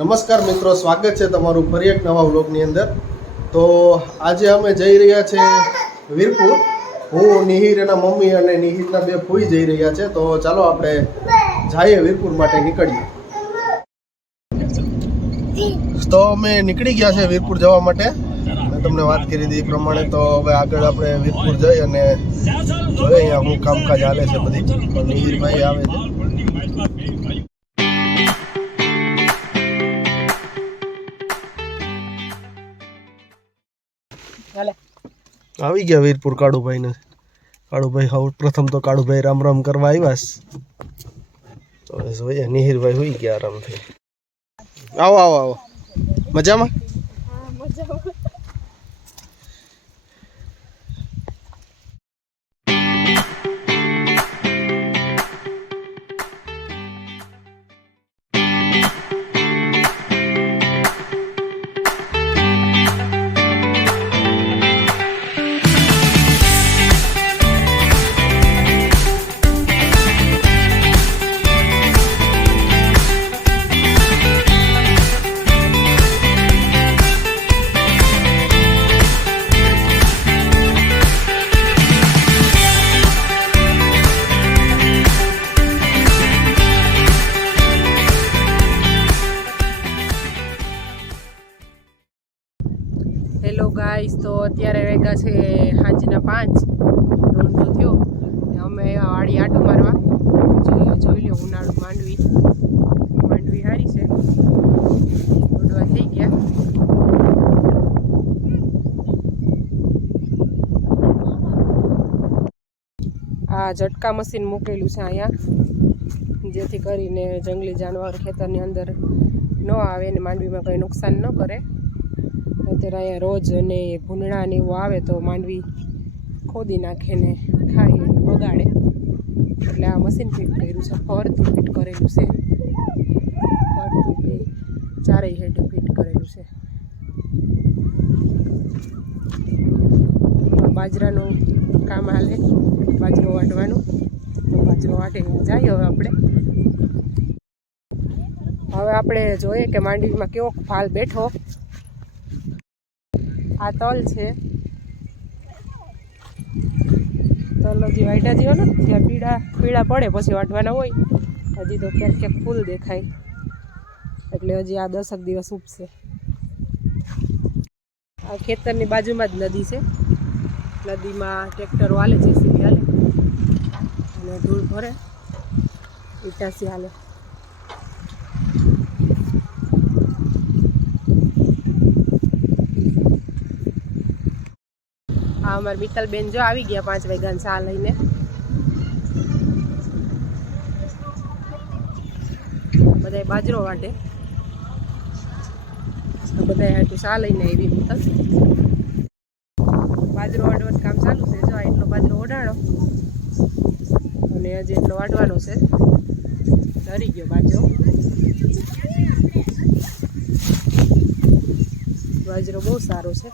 નમસ્કાર મિત્રો, સ્વાગત છે તમારું ફરી એક નવા વ્લોગની અંદર। તો આજે અમે જઈ રહ્યા છે વીરપુર। હું, નિહિર એના મમ્મી અને નિહિરના બે ફૂઈ જઈ રહ્યા છે। તો ચાલો આપણે જઈએ વીરપુર માટે નીકળીએ। તો અમે નીકળી ગયા છે વીરપુર જવા માટે। મેં તમને વાત કરી હતી એ પ્રમાણે। તો હવે આગળ આપણે વીરપુર જઈ અને જોઈએ અહીંયા હું કામકાજ હાલે છે બધી। તો નિહિરભાઈ આવે છે। આવી ગયા વીરપુર કાળુભાઈ ને। કાળુભાઈ સૌ પ્રથમ તો કાળુભાઈ રામ રામ કરવા આવ્યા। તો જોઈએ નિહિરભાઈ હોઈ ગયા આરામથી। આવો આવો આવો, મજામાં? હેલો ગાઈસ, તો અત્યારે વાગ્યા છે સાંજના 5 રોંધો થયો ને અમે આવ્યા વાડી આટો મારવા। જોઈ લો ઉનાળુ માંડવી સારી છે, દોડવા થઈ ગયા। આ ઝટકા મશીન મૂકેલું છે અહીંયા, જેથી કરીને જંગલી જાનવર ખેતરની અંદર ન આવે ને માંડવીમાં કંઈ નુકસાન ન કરે। અત્યારે અહીંયા રોજ અને ભૂંડણા ને એવું આવે તો માંડવી ખોદી નાખે ને ખાય અને બગાડે, એટલે આ મશીન ફિટ કર્યું છે। ફરતું ફિટ કરેલું છે, ફરતું બી ચારેય હેડ ફિટ કરેલું છે। બાજરાનું કામ હાલે, બાજરો વાટવાનું। બાજરો વાટે જઈએ હવે આપણે જોઈએ કે માંડવીમાં કેવો ફાલ બેઠો। આ તલ છે, તલ હજી વાટ્યા જેવો ને, ત્યાં પીળા પડે પછી વાટવાના હોય। હજી તો ક્યાંક ક્યાંક ફૂલ દેખાય, એટલે હજી આ 10 દિવસ ઉપસે। આ ખેતરની બાજુમાં જ નદી છે, નદીમાં ટ્રેક્ટરો હાલે, જેસીબી હાલે અને ધૂળ ભરે, ઇટાસી હાલે। હા, અમારી મિત્તલબેન જો આવી ગયા 5 વાગ્યાની ચા લઈને। બધા બાજરો વાટે, બધા હાટું ચા લઈને આવી મિત્તલ। બાજરો વાટવાનું કામ ચાલુ છે। જો એટલો બાજરો ઓડાણો અને હજી એટલો વાટવાનો છે। ધરી ગયો બાજરો, બાજરો બહુ સારો છે।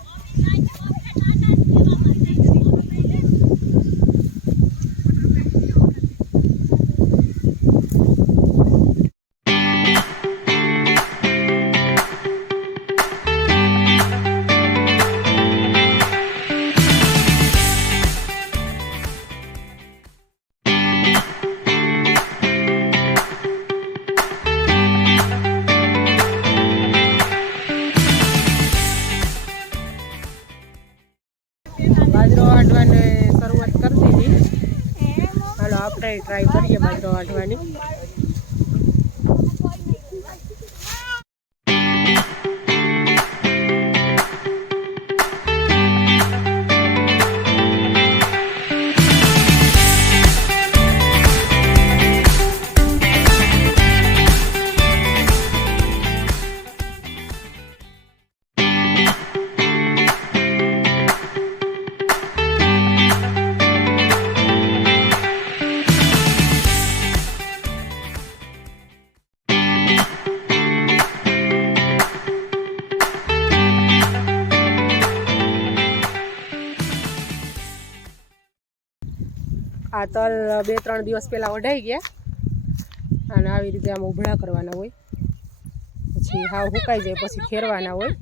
બાજરો વાટવાની શરૂઆત કરતી હતી, હાલો આપણે ટ્રાય કરીએ બાજરો વાટવાની। આ તલ 2-3 દિવસ પહેલાં વઢાઈ ગયા અને આવી રીતે આમ ઉભળા કરવાના હોય, પછી હાવ સુકાઈ જાય પછી ખેરવાના હોય